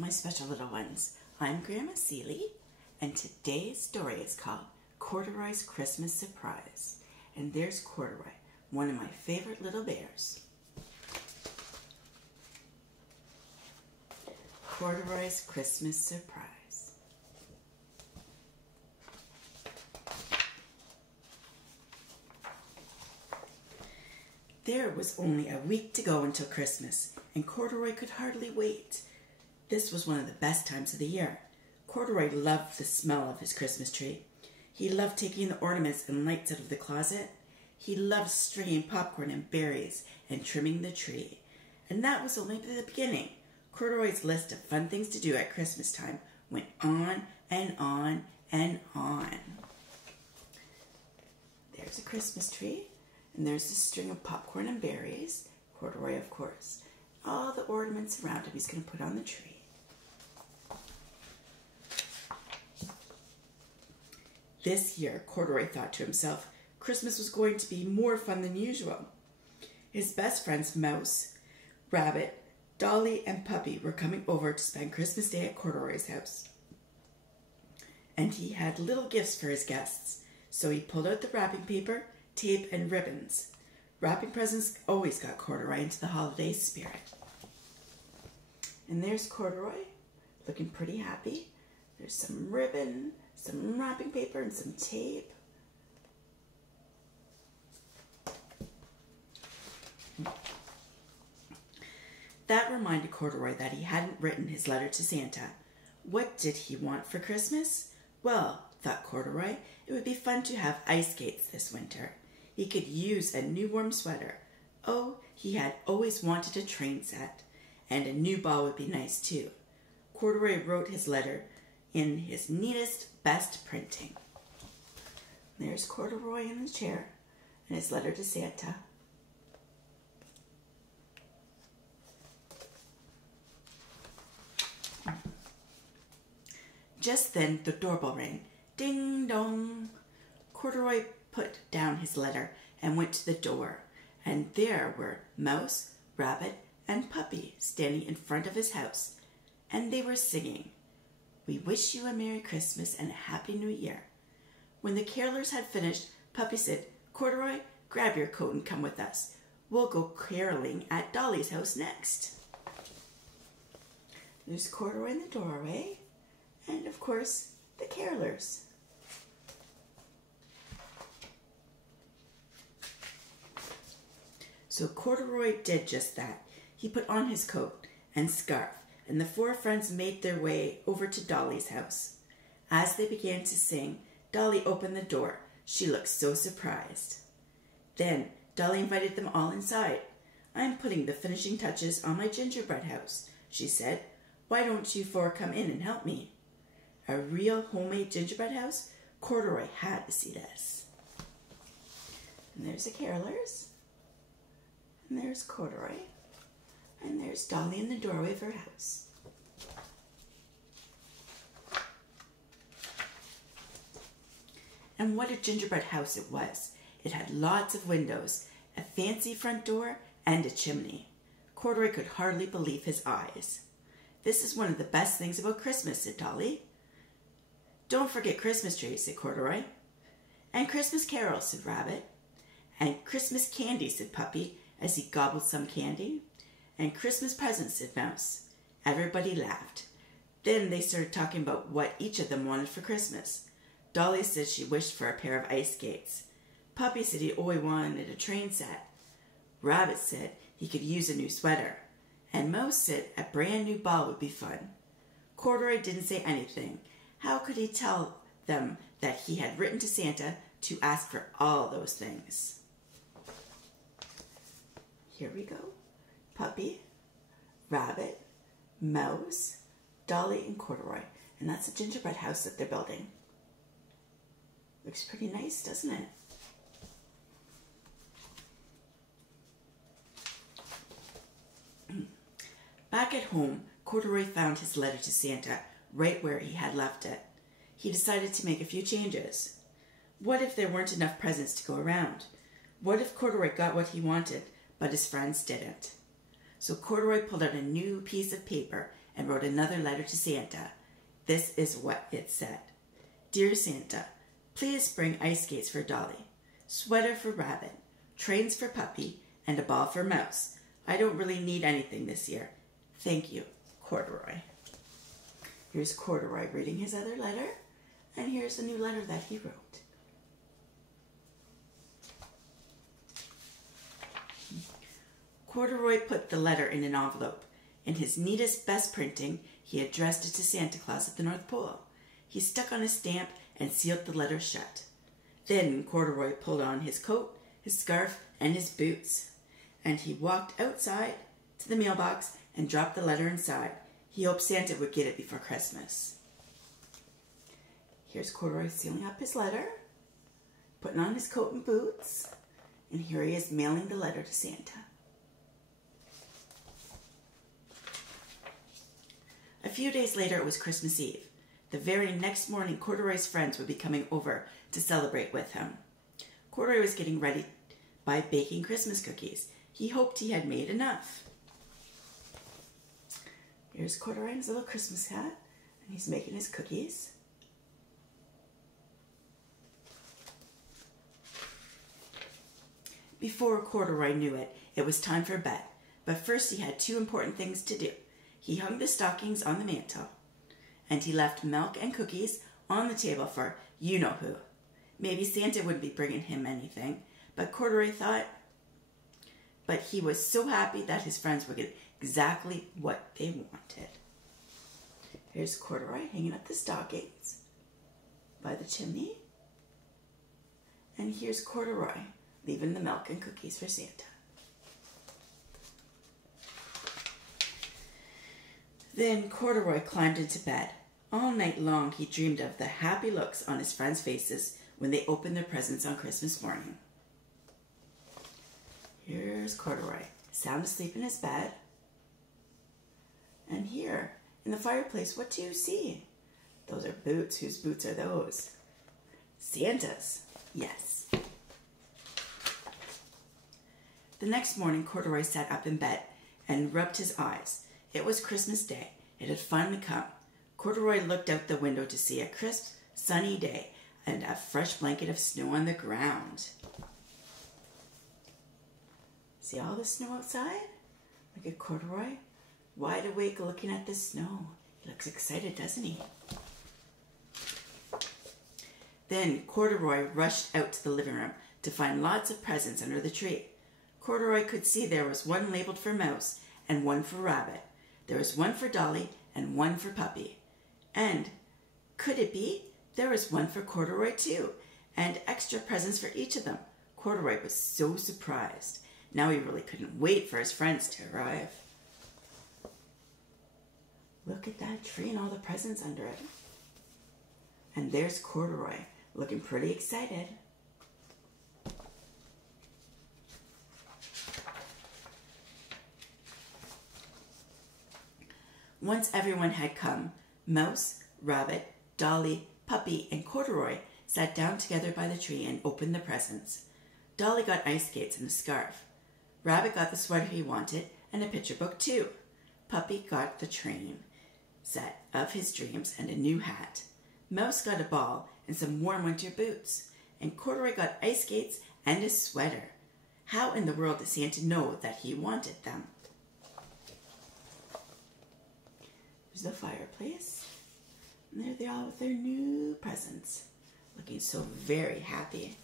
my special little ones. I'm Gramma Seelee, and today's story is called Corduroy's Christmas Surprise. And there's Corduroy, one of my favorite little bears. Corduroy's Christmas Surprise. There was only a week to go until Christmas, and Corduroy could hardly wait. This was one of the best times of the year. Corduroy loved the smell of his Christmas tree. He loved taking the ornaments and lights out of the closet. He loved stringing popcorn and berries and trimming the tree. And that was only the beginning. Corduroy's list of fun things to do at Christmas time went on and on and on. There's a Christmas tree, and there's a string of popcorn and berries. Corduroy, of course. All the ornaments around him he's going to put on the tree. This year, Corduroy thought to himself, Christmas was going to be more fun than usual. His best friends, Mouse, Rabbit, Dolly, and Puppy were coming over to spend Christmas Day at Corduroy's house. And he had little gifts for his guests, so he pulled out the wrapping paper, tape, and ribbons. Wrapping presents always got Corduroy into the holiday spirit. And there's Corduroy, looking pretty happy. There's some ribbon, some wrapping paper, and some tape. That reminded Corduroy that he hadn't written his letter to Santa. What did he want for Christmas? Well, thought Corduroy, it would be fun to have ice skates this winter. He could use a new warm sweater. Oh, he had always wanted a train set. And a new ball would be nice too. Corduroy wrote his letter in his neatest, best printing. There's Corduroy in the chair and his letter to Santa. Just then the doorbell rang. Ding dong. Corduroy put down his letter and went to the door, and there were Mouse, Rabbit, and Puppy standing in front of his house, and they were singing, "We wish you a Merry Christmas and a Happy New Year." When the carolers had finished, Puppy said, "Corduroy, grab your coat and come with us. We'll go caroling at Dolly's house next." There's Corduroy in the doorway, and of course, the carolers. So Corduroy did just that. He put on his coat and scarf, and the four friends made their way over to Dolly's house. As they began to sing, Dolly opened the door. She looked so surprised. Then Dolly invited them all inside. "I'm putting the finishing touches on my gingerbread house," she said. "Why don't you four come in and help me?" A real homemade gingerbread house? Corduroy had to see this. And there's the carolers. And there's Corduroy. And there's Dolly in the doorway of her house. And what a gingerbread house it was. It had lots of windows, a fancy front door, and a chimney. Corduroy could hardly believe his eyes. "This is one of the best things about Christmas," said Dolly. "Don't forget Christmas trees," said Corduroy. "And Christmas carols," said Rabbit. "And Christmas candy," said Puppy, as he gobbled some candy. "And Christmas presents," said Mouse. Everybody laughed. Then they started talking about what each of them wanted for Christmas. Dolly said she wished for a pair of ice skates. Puppy said he always wanted a train set. Rabbit said he could use a new sweater. And Mouse said a brand new ball would be fun. Corduroy didn't say anything. How could he tell them that he had written to Santa to ask for all those things? Here we go. Puppy, Rabbit, Mouse, Dolly, and Corduroy. And that's a gingerbread house that they're building. Looks pretty nice, doesn't it? Back at home, Corduroy found his letter to Santa right where he had left it. He decided to make a few changes. What if there weren't enough presents to go around? What if Corduroy got what he wanted, but his friends didn't? So Corduroy pulled out a new piece of paper and wrote another letter to Santa. This is what it said. Dear Santa, please bring ice skates for Dolly, sweater for Rabbit, trains for Puppy, and a ball for Mouse. I don't really need anything this year. Thank you, Corduroy. Here's Corduroy reading his other letter, and here's the new letter that he wrote. Corduroy put the letter in an envelope. In his neatest, best printing, he addressed it to Santa Claus at the North Pole. He stuck on a stamp and sealed the letter shut. Then Corduroy pulled on his coat, his scarf, and his boots, and he walked outside to the mailbox and dropped the letter inside. He hoped Santa would get it before Christmas. Here's Corduroy sealing up his letter, putting on his coat and boots, and here he is mailing the letter to Santa. A few days later, it was Christmas Eve. The very next morning, Corduroy's friends would be coming over to celebrate with him. Corduroy was getting ready by baking Christmas cookies. He hoped he had made enough. Here's Corduroy in his little Christmas hat, and he's making his cookies. Before Corduroy knew it, it was time for bed. But first he had two important things to do. He hung the stockings on the mantel, and he left milk and cookies on the table for you-know-who. Maybe Santa wouldn't be bringing him anything, but Corduroy thought, but he was so happy that his friends would get exactly what they wanted. Here's Corduroy hanging up the stockings by the chimney, and here's Corduroy leaving the milk and cookies for Santa. Then Corduroy climbed into bed. All night long he dreamed of the happy looks on his friends' faces when they opened their presents on Christmas morning. Here's Corduroy, sound asleep in his bed. And here, in the fireplace, what do you see? Those are boots. Whose boots are those? Santa's. Yes. The next morning, Corduroy sat up in bed and rubbed his eyes. It was Christmas Day. It had finally come. Corduroy looked out the window to see a crisp, sunny day and a fresh blanket of snow on the ground. See all the snow outside? Look at Corduroy, wide awake looking at the snow. He looks excited, doesn't he? Then Corduroy rushed out to the living room to find lots of presents under the tree. Corduroy could see there was one labeled for Mouse and one for Rabbit. There was one for Dolly and one for Puppy. And could it be there was one for Corduroy too, and extra presents for each of them? Corduroy was so surprised. Now he really couldn't wait for his friends to arrive. Look at that tree and all the presents under it. And there's Corduroy, looking pretty excited. Once everyone had come, Mouse, Rabbit, Dolly, Puppy, and Corduroy sat down together by the tree and opened the presents. Dolly got ice skates and a scarf. Rabbit got the sweater he wanted and a picture book too. Puppy got the train set of his dreams and a new hat. Mouse got a ball and some warm winter boots. And Corduroy got ice skates and a sweater. How in the world did Santa know that he wanted them? There's the fireplace. And there they are with their new presents, looking so very happy.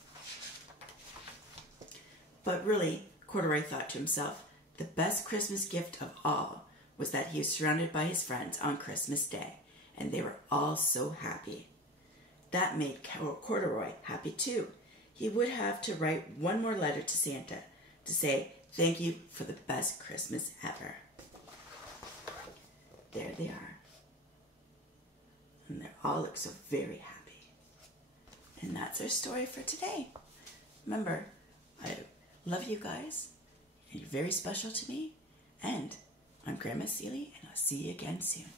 But really, Corduroy thought to himself, the best Christmas gift of all was that he was surrounded by his friends on Christmas Day, and they were all so happy. That made Corduroy happy too. He would have to write one more letter to Santa to say thank you for the best Christmas ever. There they are. And they all look so very happy. And that's our story for today. Remember, I love you guys, and you're very special to me. And I'm Gramma Seelee, and I'll see you again soon.